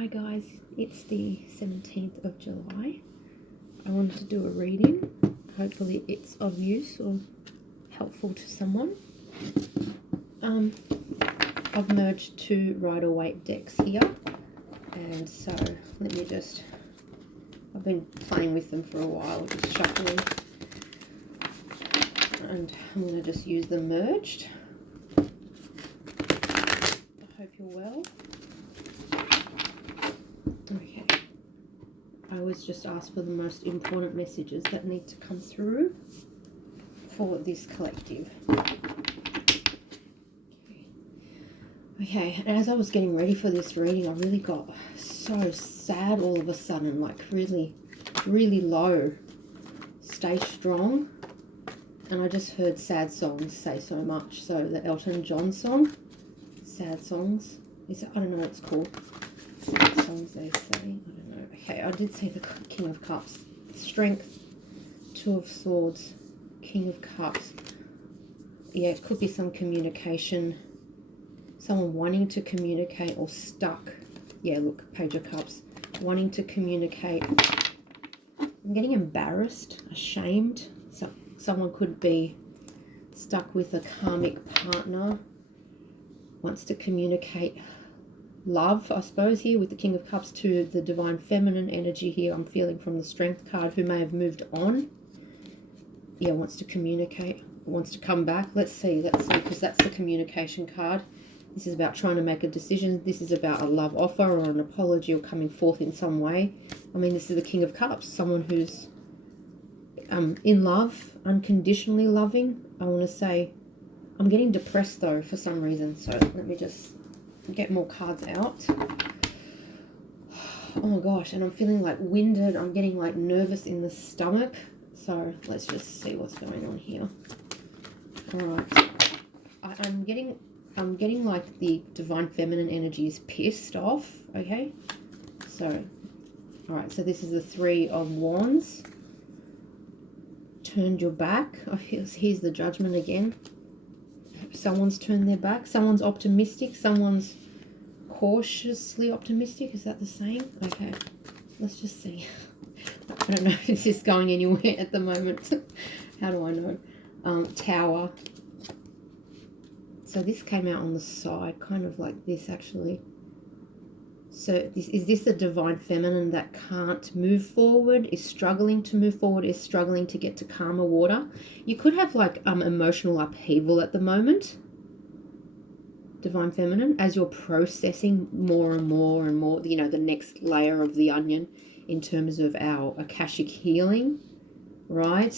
Hi guys, it's the 17th of July. I wanted to do a reading. Hopefully it's of use or helpful to someone. I've merged two Waite decks here, and so I've been playing with them for a while, just shuffling, and I'm going to just use them merged. I hope you're well. Okay, I always just ask for the most important messages that need to come through for this collective. Okay, and as I was getting ready for this reading, I really got so sad all of a sudden, like really, really low. Stay strong. And I just heard sad songs say so much. So the Elton John song, sad songs, I don't know what it's called. Sad songs they say, I don't know. Okay, I did see the King of Cups. Strength, Two of Swords, King of Cups. Yeah, it could be some communication. Someone wanting to communicate or stuck. Yeah, look, Page of Cups. Wanting to communicate. I'm getting embarrassed, ashamed. So someone could be stuck with a karmic partner. Wants to communicate love, I suppose, here with the King of Cups to the Divine Feminine energy here. I'm feeling from the Strength card, who may have moved on. Yeah, wants to communicate, wants to come back. Let's see, because that's the communication card. This is about trying to make a decision. This is about a love offer or an apology or coming forth in some way. I mean, this is the King of Cups, someone who's in love, unconditionally loving. I want to say, I'm getting depressed though for some reason. So let me just get more cards out. Oh my gosh, and I'm feeling like winded. I'm getting like nervous in the stomach. So let's just see what's going on here. All right, I'm getting like the Divine Feminine energy is pissed off. Okay, so all right, so this is the Three of Wands. Turned your back. Oh, here's the Judgment again. Someone's turned their back. Someone's optimistic. Someone's cautiously optimistic. Is that the same? Okay, let's just see. I don't know if this is going anywhere at the moment. How do I know? Tower. So this came out on the side, kind of like this actually. So is this a Divine Feminine that can't move forward, is struggling to move forward, is struggling to get to calmer water? You could have like emotional upheaval at the moment, Divine Feminine, as you're processing more and more and more, you know, the next layer of the onion in terms of our Akashic healing, right?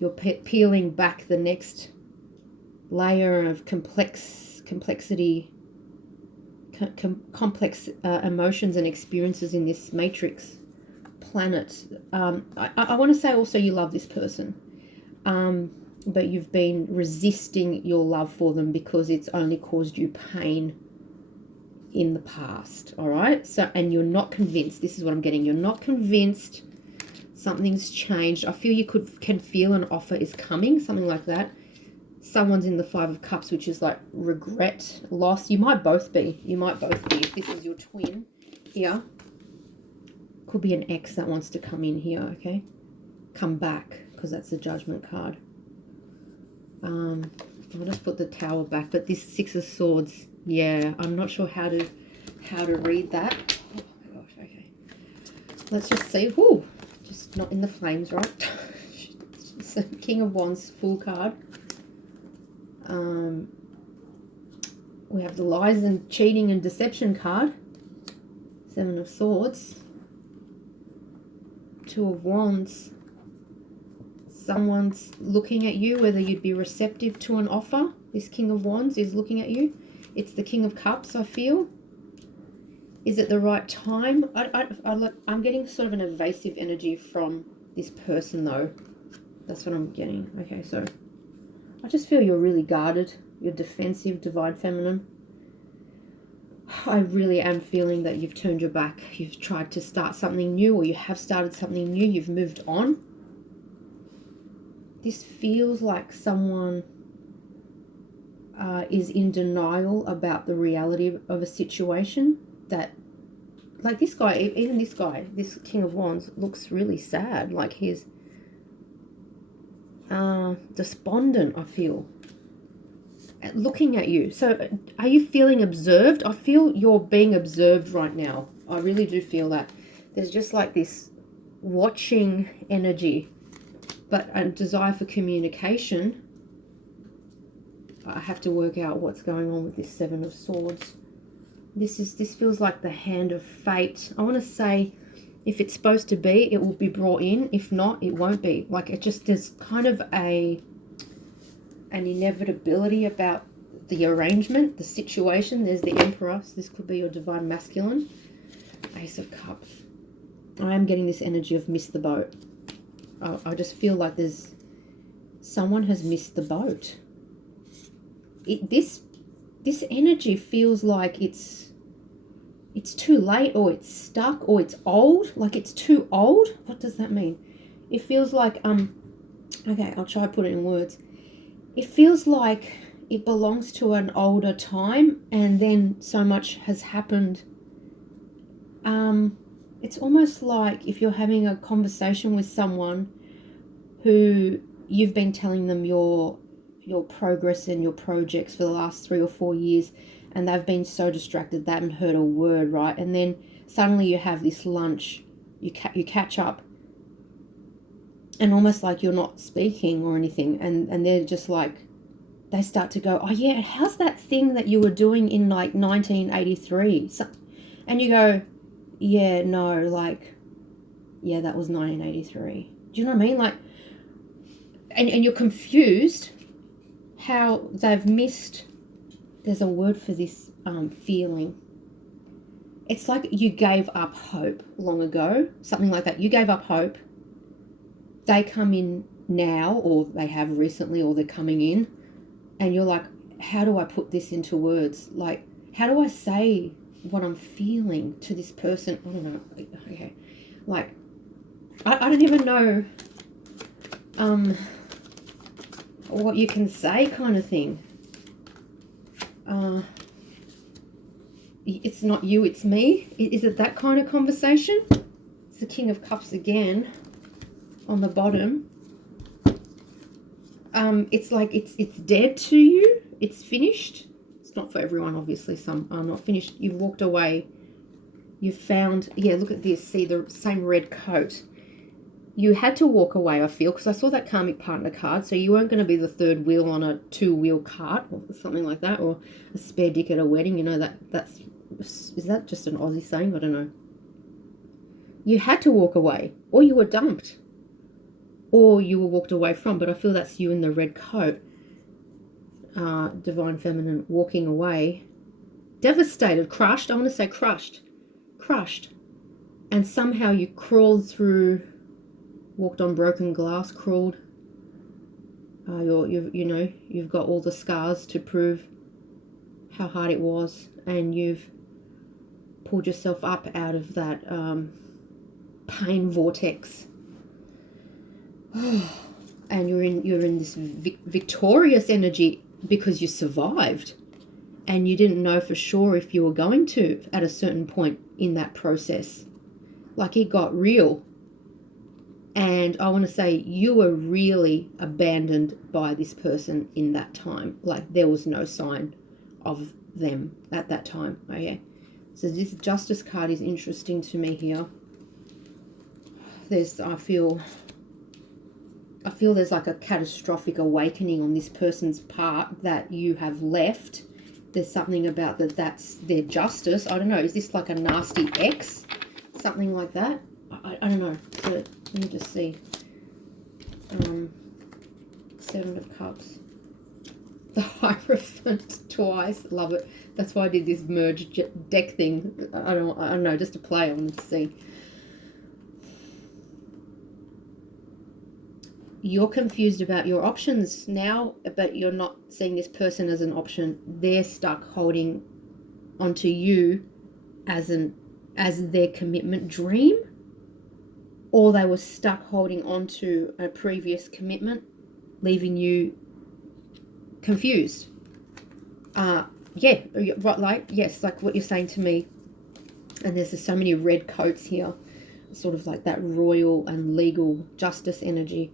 You're peeling back the next layer of complexity, complex emotions and experiences in this matrix planet. I want to say also you love this person, but you've been resisting your love for them because it's only caused you pain in the past. All right, so, and you're not convinced. This is what I'm getting. You're not convinced something's changed. I feel you can feel an offer is coming, something like that. Someone's in the Five of Cups, which is like regret, loss. You might both be. If this is your twin here. Could be an ex that wants to come in here, okay? Come back, because that's the Judgment card. I'll just put the Tower back, but this Six of Swords, yeah, I'm not sure how to read that. Oh my gosh, okay. Let's just see. Whoo, just not in the flames, right? So King of Wands, full card. We have the lies and cheating and deception card. Seven of Swords. Two of Wands. Someone's looking at you, whether you'd be receptive to an offer. This King of Wands is looking at you. It's the King of Cups, I feel. Is it the right time? I'm getting sort of an evasive energy from this person, though. That's what I'm getting. Okay, so I just feel you're really guarded. You're defensive, Divine Feminine. I really am feeling that you've turned your back. You've tried to start something new, or you have started something new. You've moved on. This feels like someone is in denial about the reality of a situation that like this guy, even this guy, this King of Wands, looks really sad. Like he's despondent, I feel, looking at you. So are you feeling observed? I feel you're being observed right now. I really do feel that. There's just like this watching energy, but a desire for communication. I have to work out what's going on with this Seven of Swords. This feels like the hand of fate. I want to say, if it's supposed to be, it will be brought in. If not, it won't be. Like, it just, there's kind of an inevitability about the arrangement, the situation. There's the Emperor. So this could be your divine masculine. Ace of Cups. I am getting this energy of miss the boat. I just feel like there's someone has missed the boat. This energy feels like it's too late, or it's stuck, or it's old. Like it's too old. What does that mean? It feels like okay, I'll try to put it in words. It feels like it belongs to an older time, and then so much has happened. It's almost like if you're having a conversation with someone who you've been telling them your progress and your projects for the last 3 or 4 years, and they've been so distracted they haven't heard a word, right? And then suddenly you have this lunch, you catch up, and almost like you're not speaking or anything, and they're just like, they start to go, oh yeah, how's that thing that you were doing in like 1983? And you go, yeah, no, like, yeah, that was 1983. Do you know what I mean? Like, and you're confused how they've missed. There's a word for this feeling. It's like you gave up hope long ago, something like that. You gave up hope. They come in now, or they have recently, or they're coming in, and you're like, how do I put this into words? Like, how do I say what I'm feeling to this person? I don't know. Okay, like, I don't even know what you can say, kind of thing. It's not you, it's me. Is it that kind of conversation? It's the King of Cups again on the bottom. It's like it's dead to you. It's finished. It's not for everyone, obviously. Some are not finished. You've walked away. You've found, yeah, look at this. See the same red coat. You had to walk away, I feel, because I saw that karmic partner card. So you weren't going to be the third wheel on a 2-wheel cart or something like that, or a spare dick at a wedding. You know, is that just an Aussie saying? I don't know. You had to walk away, or you were dumped, or you were walked away from. But I feel that's you in the red coat. Divine feminine, walking away, devastated, crushed. I want to say crushed, and somehow you crawled through. Walked on broken glass, crawled. You've got all the scars to prove how hard it was, and you've pulled yourself up out of that pain vortex. And you're in this victorious energy because you survived, and you didn't know for sure if you were going to at a certain point in that process. Like, it got real. And I want to say you were really abandoned by this person in that time. Like, there was no sign of them at that time. Okay. So this Justice card is interesting to me here. I feel there's like a catastrophic awakening on this person's part that you have left. There's something about that's their justice. I don't know. Is this like a nasty ex? Something like that? I don't know. So let me just see. 7 of Cups. The Hierophant twice. Love it. That's why I did this merge deck thing. I don't know, just to play on to see. You're confused about your options now, but you're not seeing this person as an option. They're stuck holding onto you as their commitment dream, or they were stuck holding on to a previous commitment, leaving you confused. Yeah, right, like, yes, like what you're saying to me. And there's just so many red coats here, sort of like that royal and legal justice energy.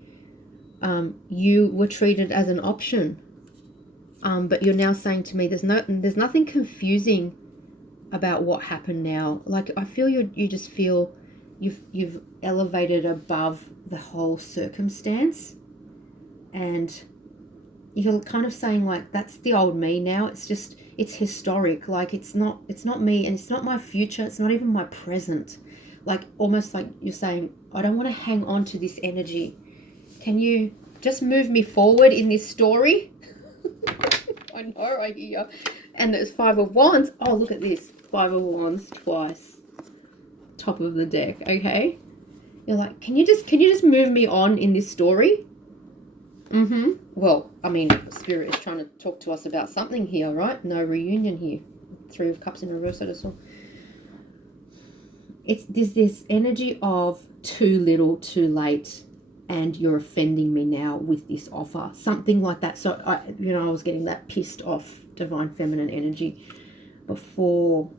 You were treated as an option, but you're now saying to me there's nothing confusing about what happened now. Like, I feel you just feel you've elevated above the whole circumstance, and you're kind of saying, like, that's the old me now. It's historic. Like, it's not me, and it's not my future. It's not even my present. Like, almost like you're saying, I don't want to hang on to this energy. Can you just move me forward in this story? I know, I hear. And there's 5 of Wands. Oh, look at this. 5 of Wands twice. Top of the deck, okay? You're like, can you just move me on in this story? Well, I mean, Spirit is trying to talk to us about something here, right? No reunion here. 3 of Cups in reverse, I just saw. There's this energy of too little, too late, and you're offending me now with this offer. Something like that. So, I was getting that pissed off divine feminine energy before.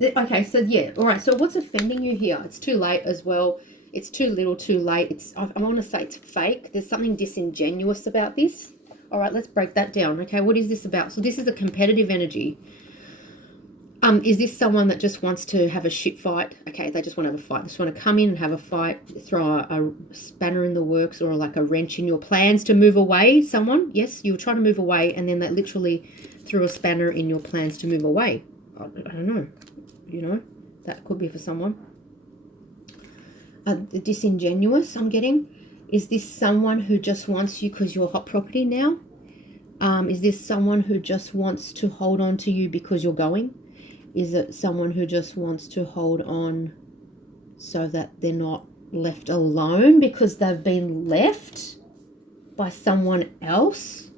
Okay, so yeah, all right. So what's offending you here? It's too late as well. It's too little, too late. I want to say it's fake. There's something disingenuous about this. All right, let's break that down. Okay, what is this about? So this is a competitive energy. Is this someone that just wants to have a shit fight? Okay, they just want to have a fight. They just want to come in and have a fight, throw a spanner in the works, or like a wrench in your plans to move away. Someone, yes, you were trying to move away, and then they literally threw a spanner in your plans to move away. I don't know. That could be for someone. Disingenuous, I'm getting. Is this someone who just wants you because you're hot property now? Is this someone who just wants to hold on to you because you're going? Is it someone who just wants to hold on so that they're not left alone because they've been left by someone else?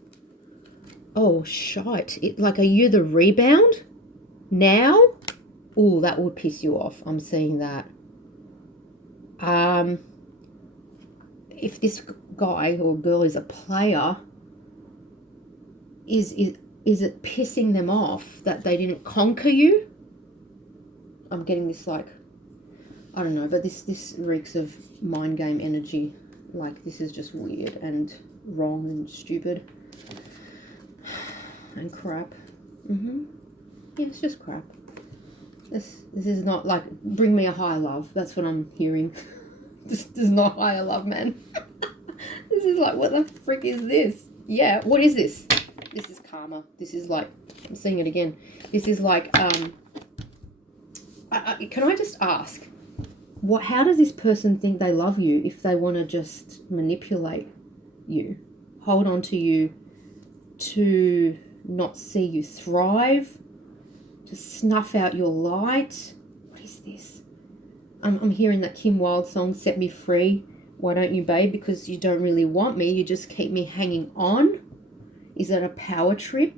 Oh, shite. Are you the rebound now? Oh, that would piss you off. I'm seeing that. If this guy or girl is a player, is it pissing them off that they didn't conquer you? I'm getting this, like, I don't know, but this reeks of mind game energy. Like, this is just weird and wrong and stupid and crap. Yeah, it's just crap. This is not like, bring me a higher love. That's what I'm hearing. This is not higher love, man. This is like, what the frick is this? Yeah, what is this? This is karma. This is like, I'm seeing it again. This is like, can I just ask, how does this person think they love you if they want to just manipulate you, hold on to you, to not see you thrive, to snuff out your light? What is this? I'm hearing that Kim Wilde song, Set Me Free. Why don't you, babe? Because you don't really want me. You just keep me hanging on. Is that a power trip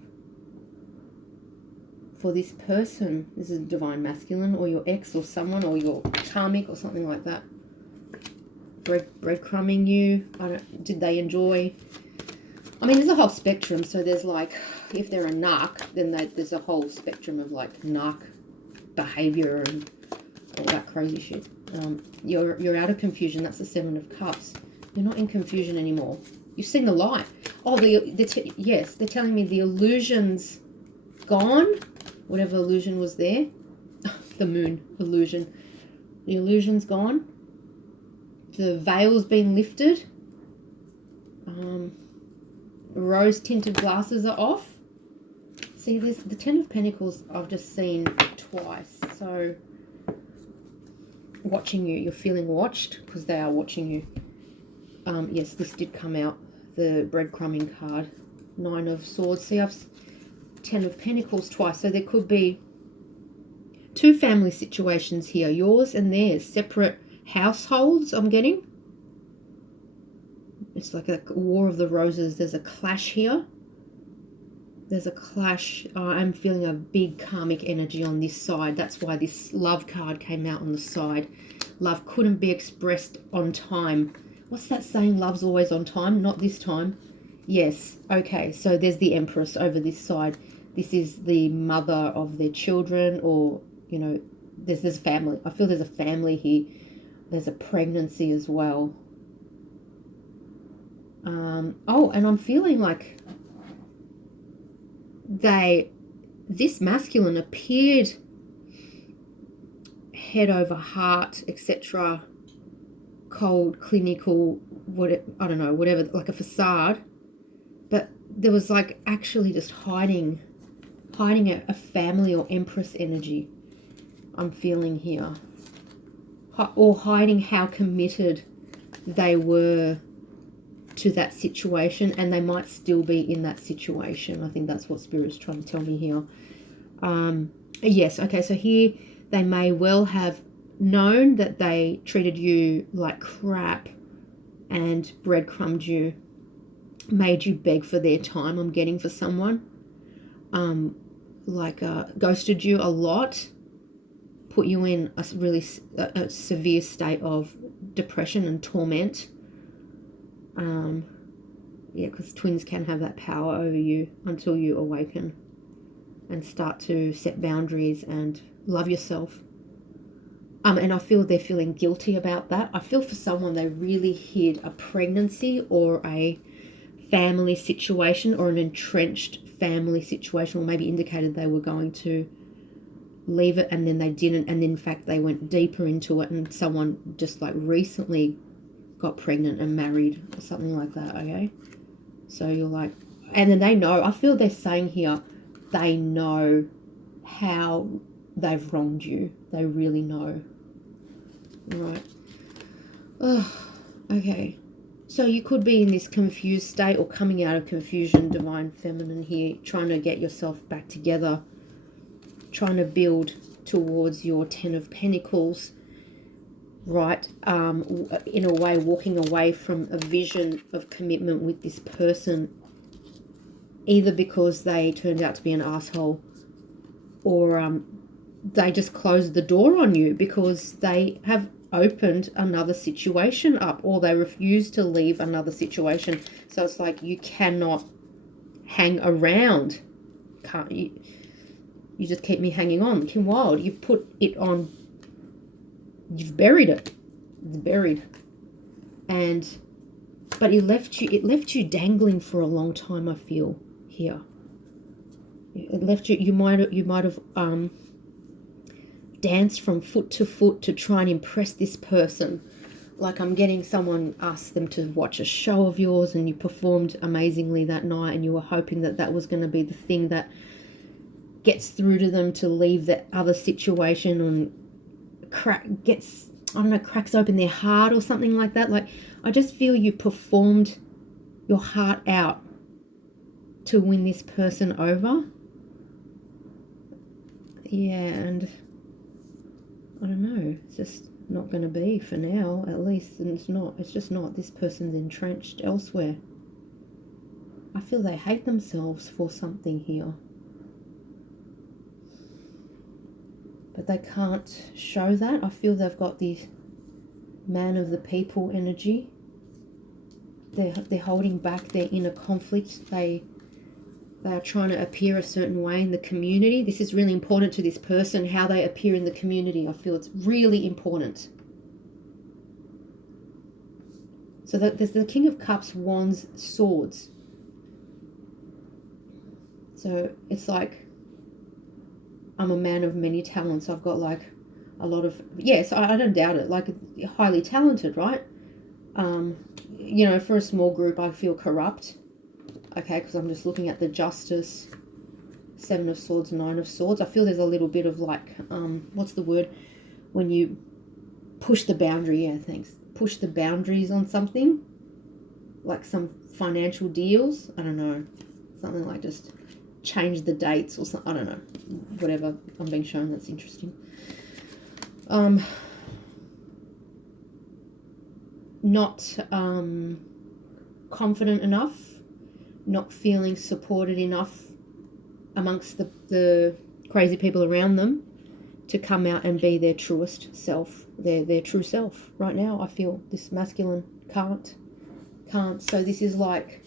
for this person? This is divine masculine, or your ex, or someone, or your karmic, or something like that. Breadcrumbing you. Did they enjoy? I mean, there's a whole spectrum. So there's like, if they're a narc, then there's a whole spectrum of like narc behavior and all that crazy shit. You're out of confusion. That's the 7 of Cups. You're not in confusion anymore. You've seen the light. Oh, yes, they're telling me the illusion's gone. Whatever illusion was there. The moon illusion. The illusion's gone. The veil's been lifted. Rose-tinted glasses are off. See, there's the 10 of Pentacles I've just seen twice. So, watching you. You're feeling watched because they are watching you. Yes, this did come out. The breadcrumbing card. 9 of Swords. See, I've 10 of Pentacles twice. So there could be 2 family situations here. Yours and theirs. Separate households, I'm getting. It's like a War of the Roses. There's a clash here. There's a clash. I'm feeling a big karmic energy on this side. That's why this love card came out on the side. Love couldn't be expressed on time. What's that saying? Love's always on time. Not this time. Yes. Okay. So there's the Empress over this side. This is the mother of their children, or, there's family. I feel there's a family here. There's a pregnancy as well. Oh, and I'm feeling like this masculine appeared head over heart, etc., cold, clinical, I don't know, whatever, like a facade, but there was like actually just hiding a family or empress energy I'm feeling here, or hiding how committed they were to that situation, and they might still be in that situation. I think that's what Spirit's trying to tell me here. Yes, okay, so here they may well have known that they treated you like crap and breadcrumbed you, made you beg for their time, I'm getting, for someone, ghosted you a lot, put you in a really severe state of depression and torment. Yeah, because twins can have that power over you until you awaken and start to set boundaries and love yourself. And I feel they're feeling guilty about that. I feel for someone they really hid a pregnancy or a family situation or an entrenched family situation, or maybe indicated they were going to leave it and then they didn't, and in fact they went deeper into it, and someone just like recently got pregnant and married or something like that. Okay, so you're like, and then they know, I feel they're saying here, they know how they've wronged you. They really know. Right. Oh, okay. So you could be in this confused state, or coming out of confusion, Divine Feminine here, trying to get yourself back together, trying to build towards your Ten of Pentacles, right? In a way, walking away from a vision of commitment with this person, either because they turned out to be an asshole, or they just closed the door on you because they have opened another situation up, or they refuse to leave another situation. So it's like you cannot hang around. Can't you? You just keep me hanging on. Kim Wilde, you've put it on, you've buried it. It's buried. But it left you dangling for a long time, I feel, here. It left you might have danced from foot to foot to try and impress this person. Like, I'm getting someone asked them to watch a show of yours and you performed amazingly that night, and you were hoping that that was going to be the thing that gets through to them to leave that other situation, and cracks open their heart or something like that. Like, I just feel you performed your heart out to win this person over. Yeah, and I don't know, it's just not going to be for now, at least. And it's just not. This person's entrenched elsewhere. I feel they hate themselves for something here, but they can't show that. I feel they've got the man of the people energy. They're holding back their inner conflict. They are trying to appear a certain way in the community. This is really important to this person, how they appear in the community. I feel it's really important. So there's the King of Cups, Wands, Swords. So it's like, I'm a man of many talents. I've got like a lot of, yes, I don't doubt it, like highly talented, right? For a small group, I feel corrupt. Okay, because I'm just looking at the Justice, Seven of Swords, Nine of Swords. I feel there's a little bit of like, what's the word? When you push the boundary, yeah, thanks. Push the boundaries on something, like some financial deals. I don't know. Something like just change the dates or something. I don't know. Whatever I'm being shown that's interesting. Not confident enough. Not feeling supported enough amongst the crazy people around them to come out and be their truest self, their true self. Right now, I feel this masculine can't. So this is like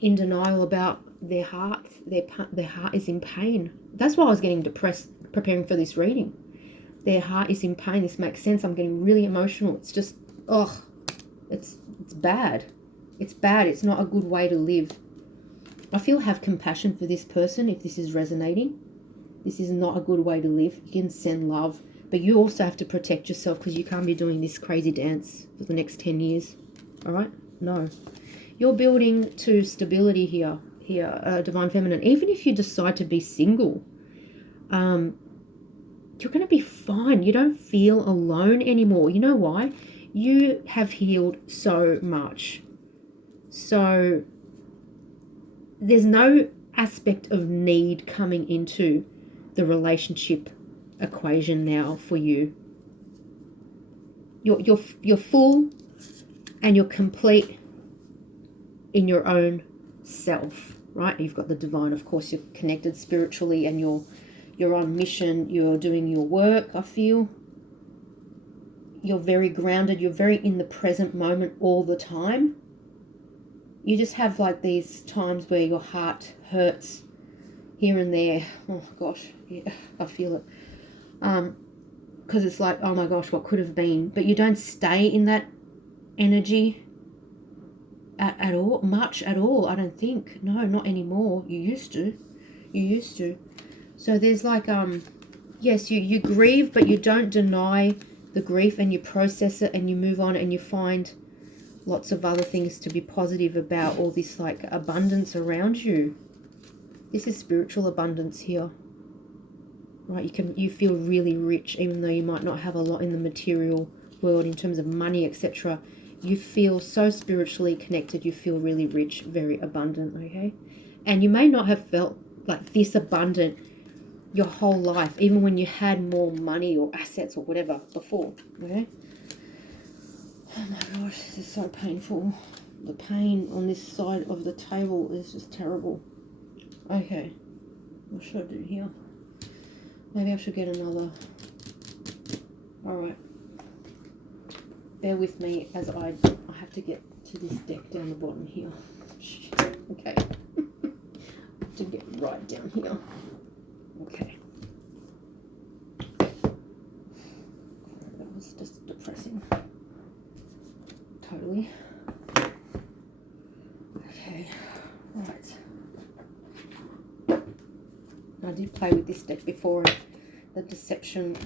in denial about their heart. Their heart is in pain. That's why I was getting depressed preparing for this reading. Their heart is in pain. This makes sense. I'm getting really emotional. It's just, ugh, it's bad. It's bad. It's not a good way to live. I feel have compassion for this person if this is resonating. This is not a good way to live. You can send love, but you also have to protect yourself because you can't be doing this crazy dance for the next 10 years. All right? No. You're building to stability here, Divine Feminine. Even if you decide to be single, you're going to be fine. You don't feel alone anymore. You know why? You have healed so much. So there's no aspect of need coming into the relationship equation now for you. You're full and you're complete in your own self, right? You've got the divine, of course. You're connected spiritually and you're on mission. You're doing your work, I feel. You're very grounded. You're very in the present moment all the time. You just have like these times where your heart hurts here and there. Oh gosh, yeah, I feel it. Because it's like, oh my gosh, what could have been? But you don't stay in that energy at all, much at all, I don't think. No, not anymore. You used to. So there's like, yes, you grieve, but you don't deny the grief, and you process it and you move on and you find lots of other things to be positive about, all this like abundance around you. This is spiritual abundance here, right? You feel really rich, even though you might not have a lot in the material world in terms of money, etc. You feel so spiritually connected. You feel really rich, very abundant, okay? And you may not have felt like this abundant your whole life, even when you had more money or assets or whatever before, okay? Oh my gosh, this is so painful. The pain on this side of the table is just terrible. Okay, what should I do here? Maybe I should get another. Alright. Bear with me as I have to get to this deck down the bottom here. Okay. To get right down here. Okay. That was just depressing. Totally. Okay, right. I did play with this deck before and the deception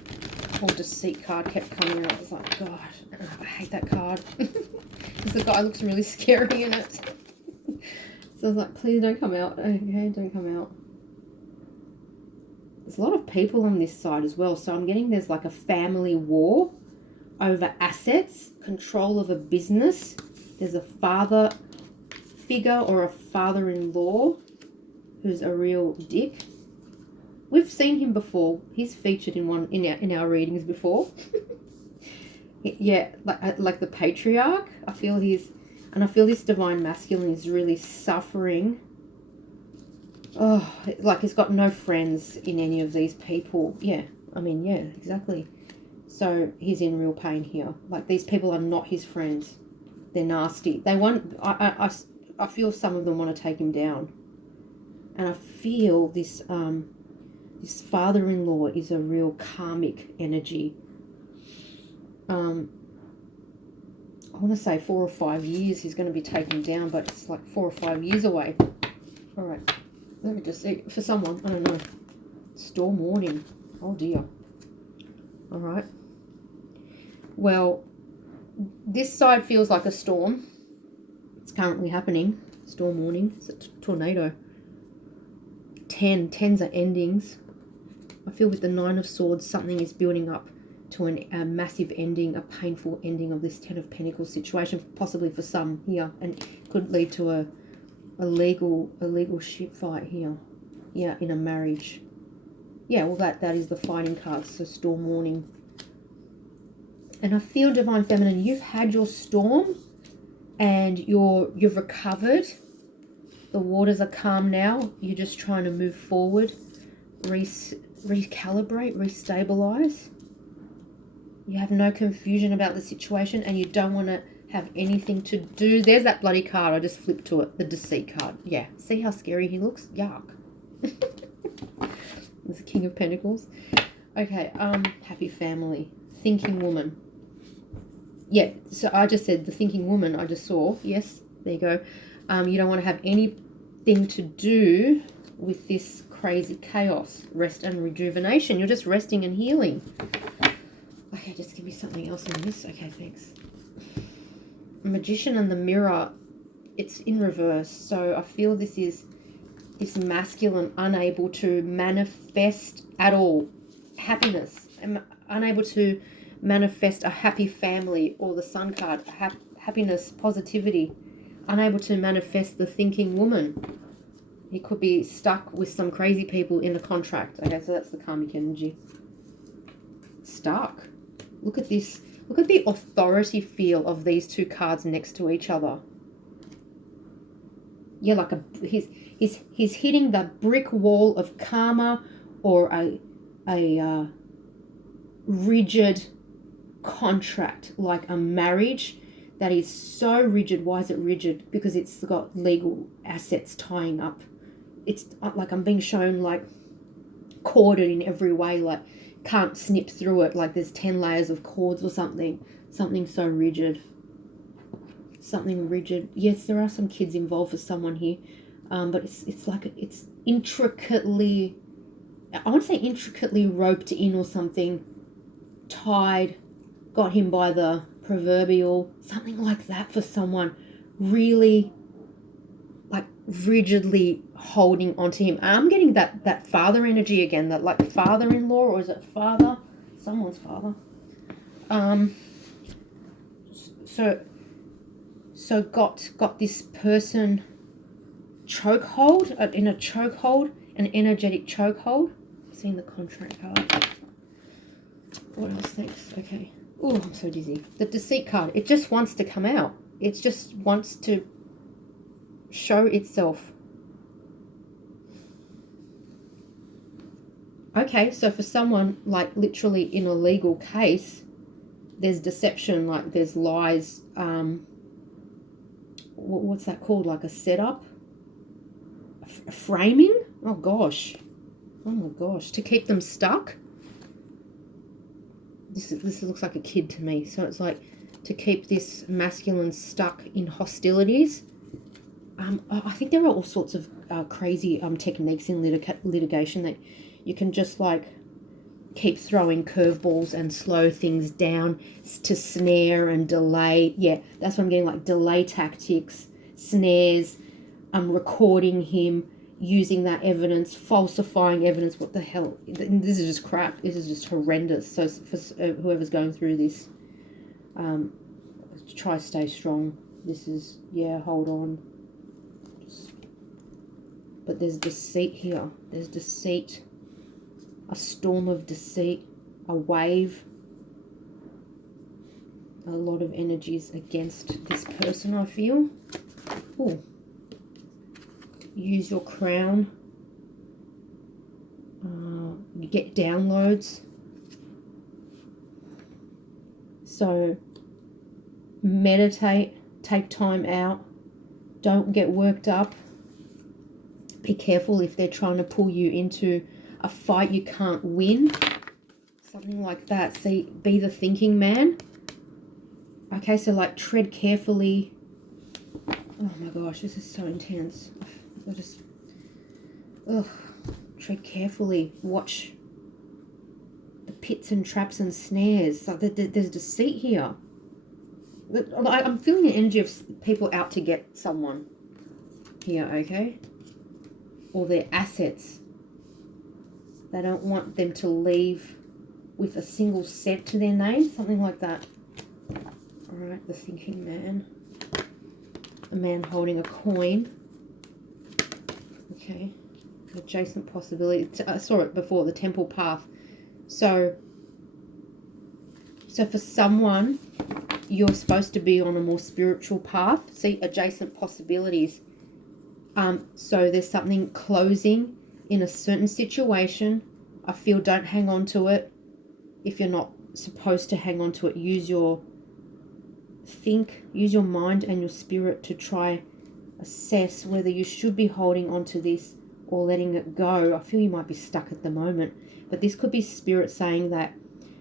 or deceit card kept coming out. I was like, gosh, I hate that card. Because the guy looks really scary in it. So I was like, please don't come out. Okay, don't come out. There's a lot of people on this side as well. So I'm getting there's like a family war over assets, control of a business. There's a father figure or a father-in-law who's a real dick. We've seen him before. He's featured in our readings before. Yeah, like the patriarch. I feel this divine masculine is really suffering. Oh, like he's got no friends in any of these people. Yeah, I mean, yeah, exactly. So he's in real pain here. Like these people are not his friends. They're nasty. They want. I feel some of them want to take him down, and I feel this this father-in-law is a real karmic energy. I want to say 4 or 5 years he's going to be taken down, but it's like 4 or 5 years away. All right, let me just see for someone. I don't know. Storm warning. Oh dear. All right. Well, this side feels like a storm. It's currently happening. Storm warning. It's a tornado. 10s are endings. I feel with the 9 of Swords, something is building up to a massive ending, a painful ending of this 10 of Pentacles situation, possibly for some here, and could lead to a legal shit fight here. Yeah, in a marriage. Yeah, well that is the fighting card, so storm warning. And I feel, Divine Feminine, you've had your storm and you've recovered. The waters are calm now. You're just trying to move forward, recalibrate, restabilize. You have no confusion about the situation and you don't want to have anything to do. There's that bloody card. I just flipped to it. The deceit card. Yeah. See how scary he looks? Yuck. There's the King of Pentacles. Okay, happy family. Thinking woman. Yeah, so I just said the thinking woman I just saw. Yes, there you go. You don't want to have anything to do with this crazy chaos. Rest and rejuvenation. You're just resting and healing. Okay, just give me something else on this. Okay, thanks. Magician and the mirror, it's in reverse. So I feel this is this masculine unable to manifest at all happiness. Unable to manifest a happy family, or the sun card, happiness, positivity. Unable to manifest the thinking woman. He could be stuck with some crazy people in a contract. Okay, so that's the karmic energy. Stuck. Look at this. Look at the authority feel of these two cards next to each other. Yeah, like he's hitting the brick wall of karma, or a rigid contract, like a marriage that is so rigid. Why is it rigid? Because it's got legal assets tying up. It's like I'm being shown like corded in every way, like can't snip through it, like there's 10 layers of cords or something so rigid. Something rigid. Yes, there are some kids involved for someone here, but it's like it's intricately, I want to say intricately roped in or something, tied, got him by the proverbial, something like that for someone, really like rigidly holding onto him. I'm getting that father energy again, that like father-in-law, or is it father? Someone's father. So got this person chokehold, in a chokehold, an energetic chokehold. Seeing the contract card. What else? Thanks. Okay. Oh, I'm so dizzy. The deceit card. It just wants to come out. It just wants to show itself. Okay, so for someone like literally in a legal case, there's deception, like there's lies. What's that called? Like a setup? A framing? Oh gosh. Oh my gosh. To keep them stuck? This looks like a kid to me. So it's like to keep this masculine stuck in hostilities. I think there are all sorts of crazy techniques in litigation that you can just like keep throwing curveballs and slow things down to snare and delay. Yeah, that's what I'm getting, like delay tactics, snares, recording him, using that evidence, falsifying evidence. What the hell? This is just crap. This is just horrendous. So for whoever's going through this, try to stay strong. This is, yeah, hold on. But there's deceit here. There's deceit. A storm of deceit. A wave. A lot of energies against this person, I feel. Ooh. Use your crown. You get downloads. So meditate. Take time out. Don't get worked up. Be careful if they're trying to pull you into a fight you can't win. Something like that. See, be the thinking man. Okay, so like tread carefully. Oh my gosh, this is so intense. I just, tread carefully. Watch the pits and traps and snares. Like there's deceit here. I'm feeling the energy of people out to get someone here, okay? Or their assets. They don't want them to leave with a single cent to their name, something like that. Alright, the thinking man. A man holding a coin. Okay. Adjacent possibility. I saw it before, the temple path. So for someone, you're supposed to be on a more spiritual path. See, adjacent possibilities. So there's something closing in a certain situation. I feel don't hang on to it. If you're not supposed to hang on to it, use your mind and your spirit to try assess whether you should be holding on to this or letting it go. I feel you might be stuck at the moment, But this could be spirit saying that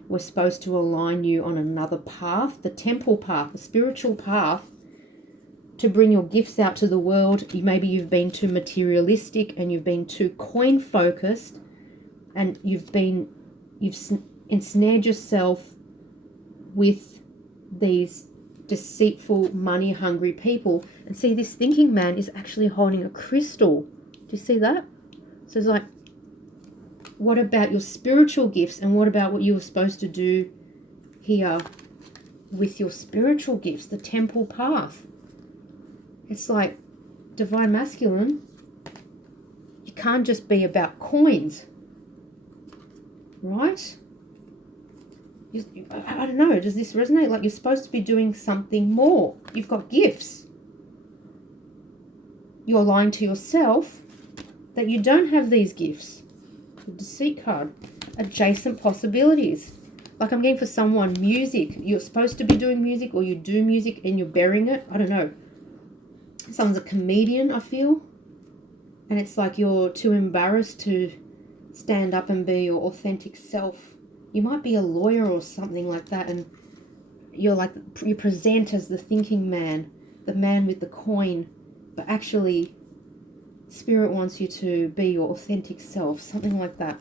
we're supposed to align you on another path, the temple path, the spiritual path, to bring your gifts out to the world. Maybe you've been too materialistic and you've been too coin focused, and you've ensnared yourself with these deceitful, money hungry people. And see, this thinking man is actually holding a crystal. Do you see that? So it's like, what about your spiritual gifts, and what about what you were supposed to do here with your spiritual gifts, the temple path? It's like, divine masculine, you can't just be about coins, right? I don't know, does this resonate? Like, you're supposed to be doing something more. You've got gifts. You're lying to yourself that you don't have these gifts. The deceit card. Adjacent possibilities. Like, I'm getting for someone, music. You're supposed to be doing music, or you do music and you're burying it. I don't know. Someone's a comedian, I feel. And it's like you're too embarrassed to stand up and be your authentic self. You might be a lawyer or something like that, and you're like, you present as the thinking man, the man with the coin, but actually spirit wants you to be your authentic self, something like that.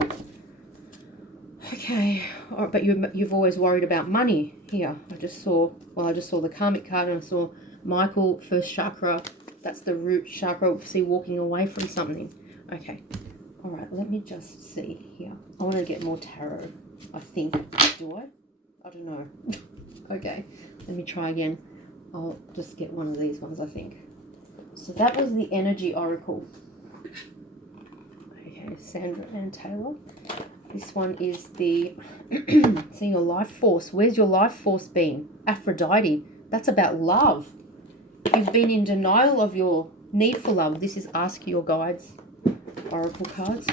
Okay, all right, but you've always worried about money here. I just saw the karmic card, and I saw Michael, first chakra. That's the root chakra. See, walking away from something. Okay, all right, let me just see here. I want to get more tarot, I think. Do I? I don't know. Okay, let me try again. I'll just get one of these ones, I think. So that was the energy oracle. Okay, Sandra and Taylor. This one is the see, your life force. Where's your life force been? Aphrodite. That's about love. You've been in denial of your need for love. This is Ask Your Guides oracle cards.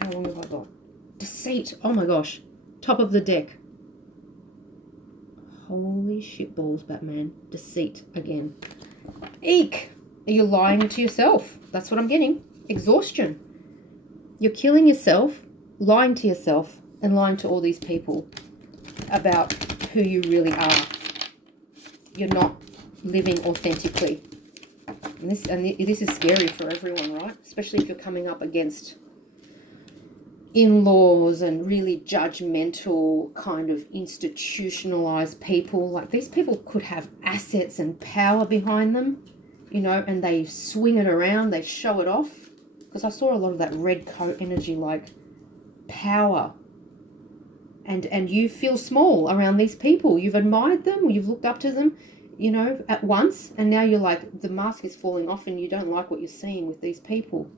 How long have I got? Deceit. Oh my gosh. Top of the deck. Holy shit balls, Batman. Deceit again. Eek. Are you lying to yourself? That's what I'm getting. Exhaustion. You're killing yourself, lying to yourself, and lying to all these people about who you really are. You're not living authentically. And this is scary for everyone, right? Especially if you're coming up against in-laws and really judgmental, kind of institutionalized people. Like, these people could have assets and power behind them, you know, and they swing it around, they show it off. Because I saw a lot of that red coat energy, like power. And you feel small around these people. You've admired them, or you've looked up to them, you know, at once, and now you're like, the mask is falling off and you don't like what you're seeing with these people.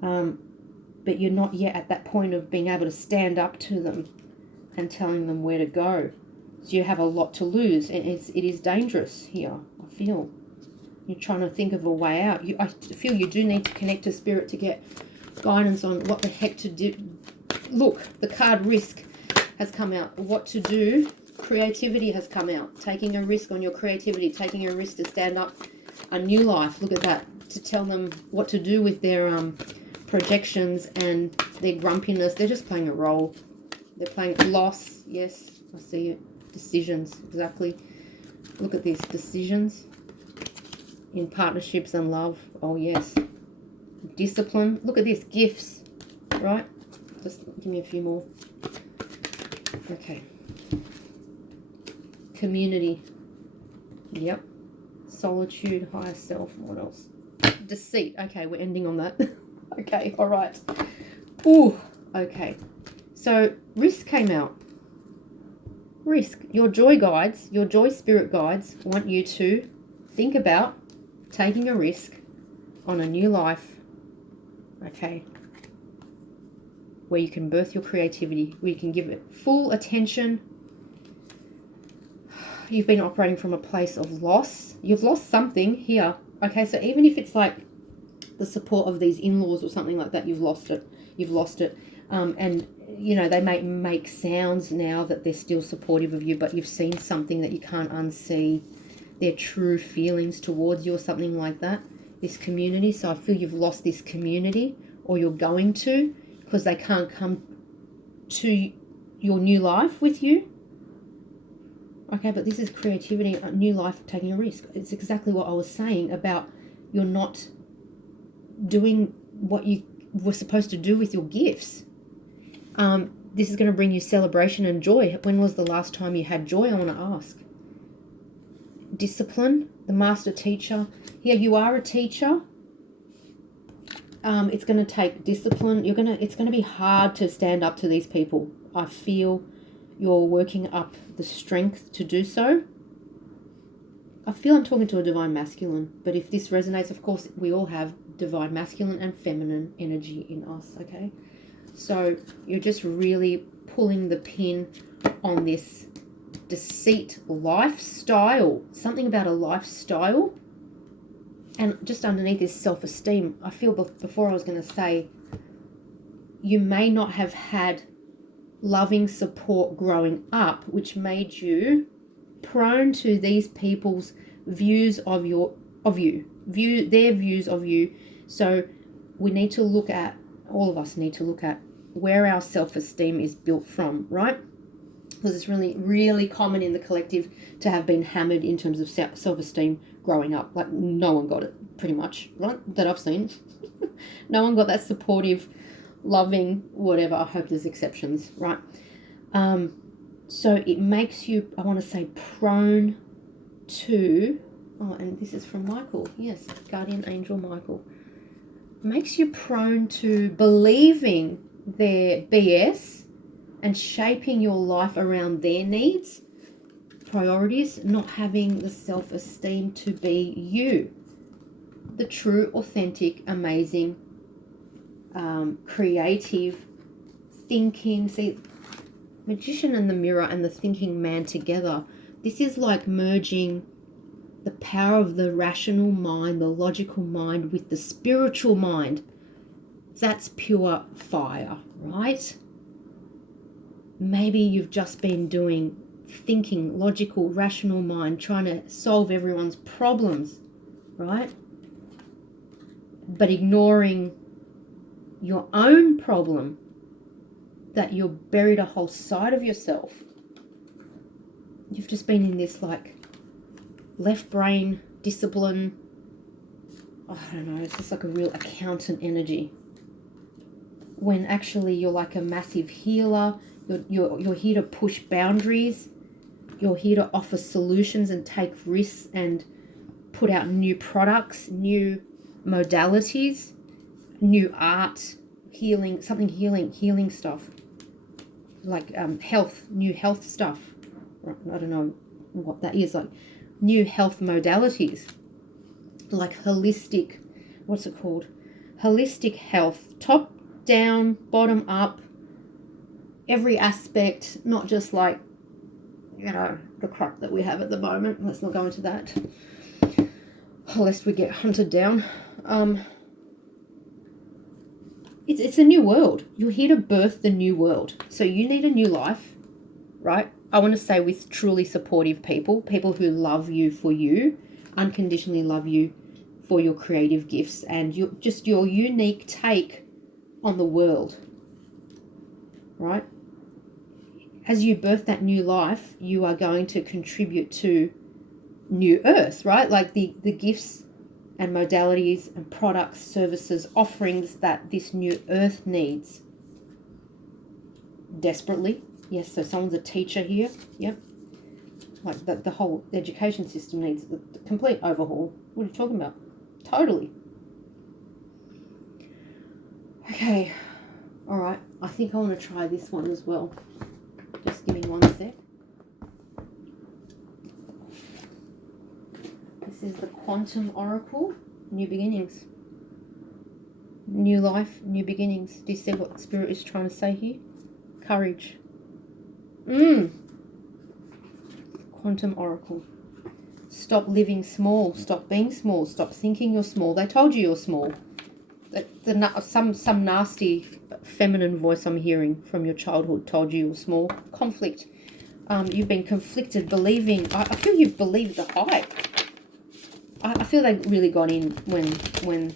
But you're not yet at that point of being able to stand up to them and telling them where to go. So you have a lot to lose, and it is dangerous here, I feel. You're trying to think of a way out. I feel you do need to connect to spirit to get guidance on what the heck to do. Look, the card risk has come out. What to do. Creativity has come out. Taking a risk on your creativity. Taking a risk to stand up a new life. Look at that. To tell them what to do with their projections and their grumpiness. They're just playing a role. They're playing loss. Yes, I see it. Decisions. Exactly. Look at these decisions. In partnerships and love. Oh, yes. Discipline. Look at this. Gifts. Right? Just give me a few more. Okay. Community. Yep. Solitude. Higher self. What else? Deceit. Okay, we're ending on that. Okay, all right. Ooh, okay. So, risk came out. Risk. Your joy guides, your joy spirit guides want you to think about taking a risk on a new life, okay, where you can birth your creativity, where you can give it full attention. You've been operating from a place of loss. You've lost something here, okay? So even if it's like the support of these in-laws or something like that, you've lost it. You've lost it. And, you know, they may make sounds now that they're still supportive of you, but you've seen something that you can't unsee. Their true feelings towards you or something like that, this community. So I feel you've lost this community, or you're going to, because they can't come to your new life with you. Okay, but this is creativity, a new life, taking a risk. It's exactly what I was saying about you're not doing what you were supposed to do with your gifts. This is going to bring you celebration and joy. When was the last time you had joy, I want to ask? Discipline, the master teacher. Here, you are a teacher. It's going to take discipline. It's going to be hard to stand up to these people. I feel you're working up the strength to do so. I feel I'm talking to a divine masculine, but if this resonates, of course, we all have divine masculine and feminine energy in us, okay? So you're just really pulling the pin on this deceit lifestyle, something about a lifestyle. And just underneath this self-esteem, I feel before I was going to say, you may not have had loving support growing up, which made you prone to these people's views of their views of you. So we need to look at, all of us need to look at where our self-esteem is built from, right? Because it's really, really common in the collective to have been hammered in terms of self-esteem growing up. Like, no one got it, pretty much, right? That I've seen. No one got that supportive, loving, whatever. I hope there's exceptions, right? So it makes you, I want to say, prone to, oh, and this is from Michael. Yes, guardian angel Michael. Makes you prone to believing their BS and shaping your life around their needs, priorities, not having the self-esteem to be you, the true, authentic, amazing, creative, thinking. See, magician and the mirror and the thinking man together. This is like merging the power of the rational mind, the logical mind, with the spiritual mind. That's pure fire, right? Maybe you've just been doing thinking, logical, rational mind, trying to solve everyone's problems, right? But ignoring your own problem, that you're buried a whole side of yourself. You've just been in this like left brain discipline. I don't know, it's just like a real accountant energy. When actually you're like a massive healer. You're here to push boundaries. You're here to offer solutions and take risks and put out new products, new modalities, new art, healing, healing stuff. Like health, new health stuff. I don't know what that is, like new health modalities, like holistic, what's it called? Holistic health, top down, bottom up, every aspect, not just like, you know, the crap that we have at the moment. Let's not go into that, lest we get hunted down. It's a new world. You're here to birth the new world. So you need a new life, right? I want to say with truly supportive people who love you for you, unconditionally love you for your creative gifts and your unique take on the world, right? As you birth that new life, you are going to contribute to new earth, right? Like the gifts and modalities and products, services, offerings that this new earth needs desperately. Yes, so someone's a teacher here. Yep. Like the whole education system needs a complete overhaul. What are you talking about? Totally. Okay. All right. I think I want to try this one as well. Just give me one sec. This is the Quantum Oracle. New beginnings. New life, new beginnings. Do you see what Spirit is trying to say here? Courage. Quantum Oracle. Stop living small. Stop being small. Stop thinking you're small. They told you you're small. Some nasty feminine voice I'm hearing from your childhood told you were small. Conflict. You've been conflicted, believing. I feel you've believed the hype. I feel they really got in when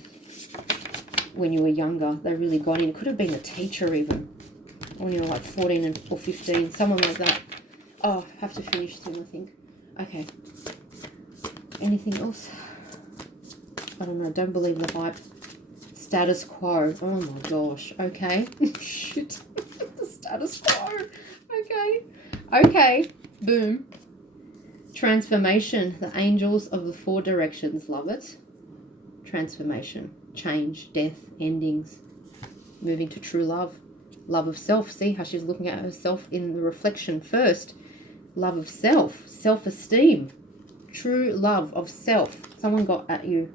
you were younger. They really got in. It could have been a teacher even. when you're like 14 or 15, someone like that. Oh, I have to finish soon, I think. Okay. Anything else? I don't know. Don't believe the hype. Status quo. Oh my gosh. Okay. Shit. The status quo. Okay. Okay. Boom. Transformation. The angels of the four directions. Love it. Transformation. Change. Death. Endings. Moving to true love. Love of self. See how she's looking at herself in the reflection first. Love of self. Self-esteem. True love of self. Someone got at you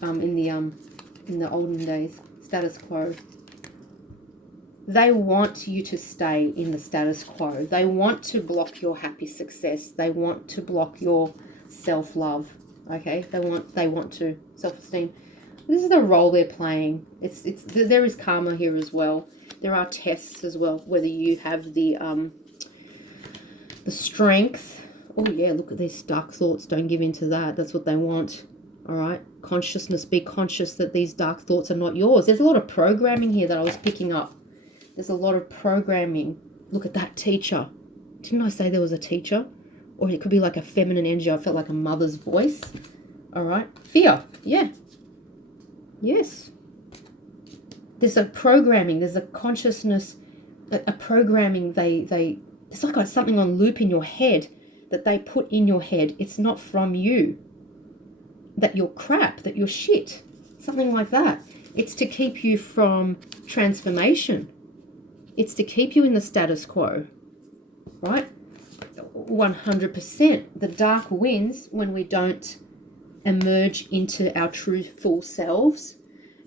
in the olden days. Status quo. They want you to stay in the status quo. They want to block your happy success. They want to block your self-love. Okay? They want to self-esteem. This is the role they're playing. There is karma here as well. There are tests as well, whether you have the strength. Oh yeah, look at these dark thoughts. Don't give in to that. That's what they want. All right? Consciousness. Be conscious that these dark thoughts are not yours. There's a lot of programming here that I was picking up. There's a lot of programming. Look at that teacher. Didn't I say there was a teacher? Or it could be like a feminine energy. I felt like a mother's voice. All right? Fear. Yeah. Yes. There's a programming. There's a consciousness, a programming. It's like something on loop in your head that they put in your head. It's not from you. That you're crap, that you're shit. Something like that. It's to keep you from transformation. It's to keep you in the status quo. Right? 100%. The dark wins when we don't emerge into our true full selves.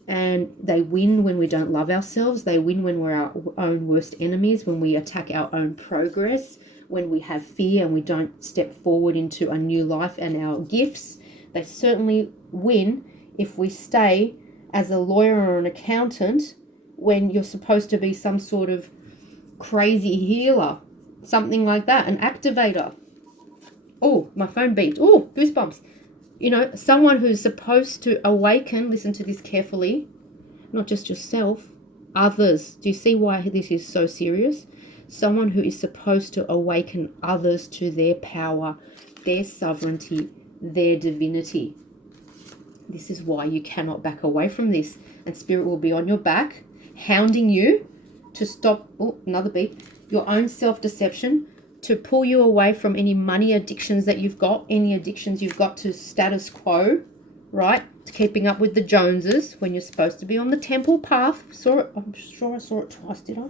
And they win when we don't love ourselves. They win when we're our own worst enemies, when we attack our own progress, when we have fear and we don't step forward into a new life and our gifts. They certainly win if we stay as a lawyer or an accountant when you're supposed to be some sort of crazy healer, something like that, an activator. Oh, my phone beeped. Oh, goosebumps. You know, someone who's supposed to awaken, listen to this carefully, not just yourself, others. Do you see why this is so serious? Someone who is supposed to awaken others to their power, their sovereignty, their divinity. This is why you cannot back away from this. And spirit will be on your back, hounding you to stop, oh, another beep, your own self-deception, to pull you away from any money addictions that you've got, any addictions you've got to status quo, right? To keeping up with the Joneses when you're supposed to be on the temple path. Saw it, I'm sure I saw it twice, did I?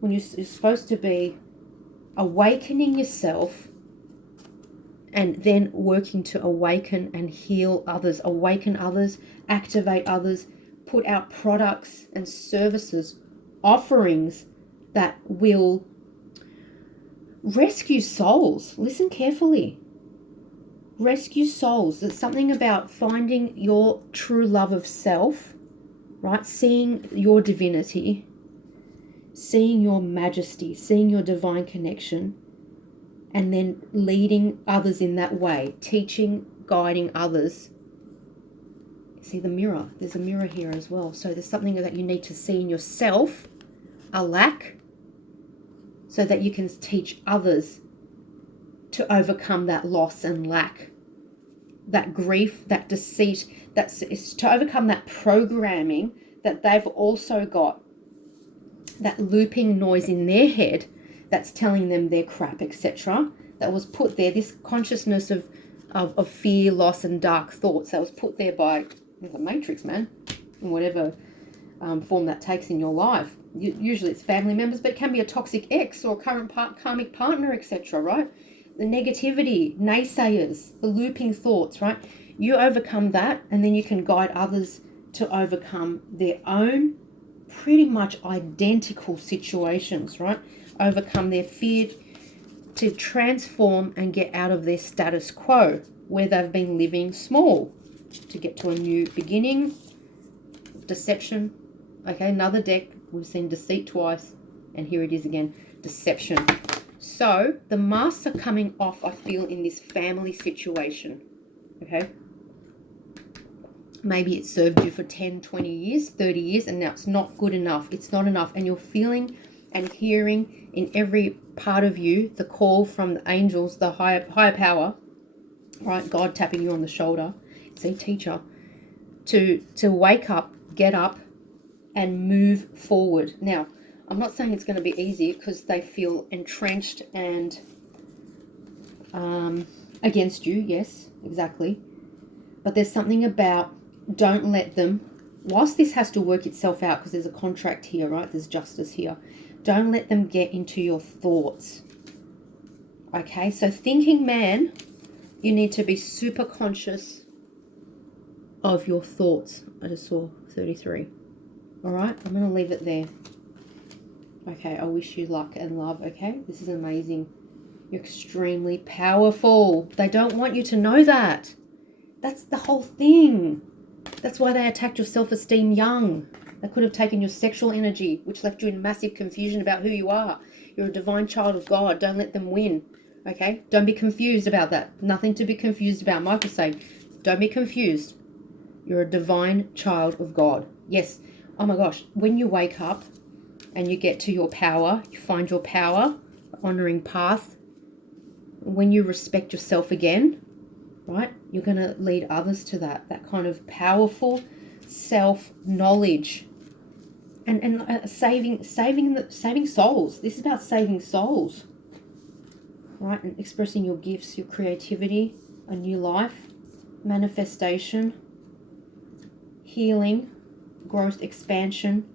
When you're supposed to be awakening yourself and then working to awaken and heal others, awaken others, activate others, put out products and services, offerings that will rescue souls. Listen carefully. Rescue souls. It's something about finding your true love of self, right? Seeing your divinity, seeing your majesty, seeing your divine connection, and then leading others in that way, teaching, guiding others. See the mirror. There's a mirror here as well. So there's something that you need to see in yourself, a lack, so that you can teach others to overcome that loss and lack, that grief, that deceit, it's to overcome that programming that they've also got, that looping noise in their head that's telling them they're crap, etc. That was put there, this consciousness of fear, loss, and dark thoughts that was put there by the Matrix, man, in whatever form that takes in your life. Usually it's family members, but it can be a toxic ex or a current karmic partner, etc., right? The negativity, naysayers, the looping thoughts, right? You overcome that, and then you can guide others to overcome their own pretty much identical situations, right? Overcome their fear, to transform and get out of their status quo where they've been living small, to get to a new beginning. Deception. Okay, another deck. We've seen deceit twice, and here it is again, deception. So the masks are coming off, I feel, in this family situation. Okay, maybe it served you for 10, 20 years, 30 years, and now it's not good enough. It's not enough, and you're feeling and hearing in every part of you the call from the angels, the higher power, right? God tapping you on the shoulder. See, teacher, to wake up, get up, and move forward. Now, I'm not saying it's going to be easy because they feel entrenched and against you. Yes, exactly. But there's something about, don't let them, whilst this has to work itself out because there's a contract here, right? There's justice here. Don't let them get into your thoughts. Okay, so thinking man, you need to be super conscious of your thoughts. I just saw 33. All right, I'm going to leave it there. Okay, I wish you luck and love, okay? This is amazing. You're extremely powerful. They don't want you to know that. That's the whole thing. That's why they attacked your self-esteem young. They could have taken your sexual energy, which left you in massive confusion about who you are. You're a divine child of God. Don't let them win, okay? Don't be confused about that. Nothing to be confused about. Michael's saying, don't be confused. You're a divine child of God. Yes. Oh my gosh. When you wake up and you get to your power, you find your power, honoring path. When you respect yourself again, right, you're going to lead others to that kind of powerful self-knowledge and saving souls. This is about saving souls, right? And expressing your gifts, your creativity, a new life, manifestation, healing, growth, expansion.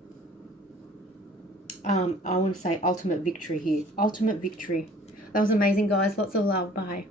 I want to say ultimate victory here. Ultimate victory. That was amazing, guys. Lots of love. Bye.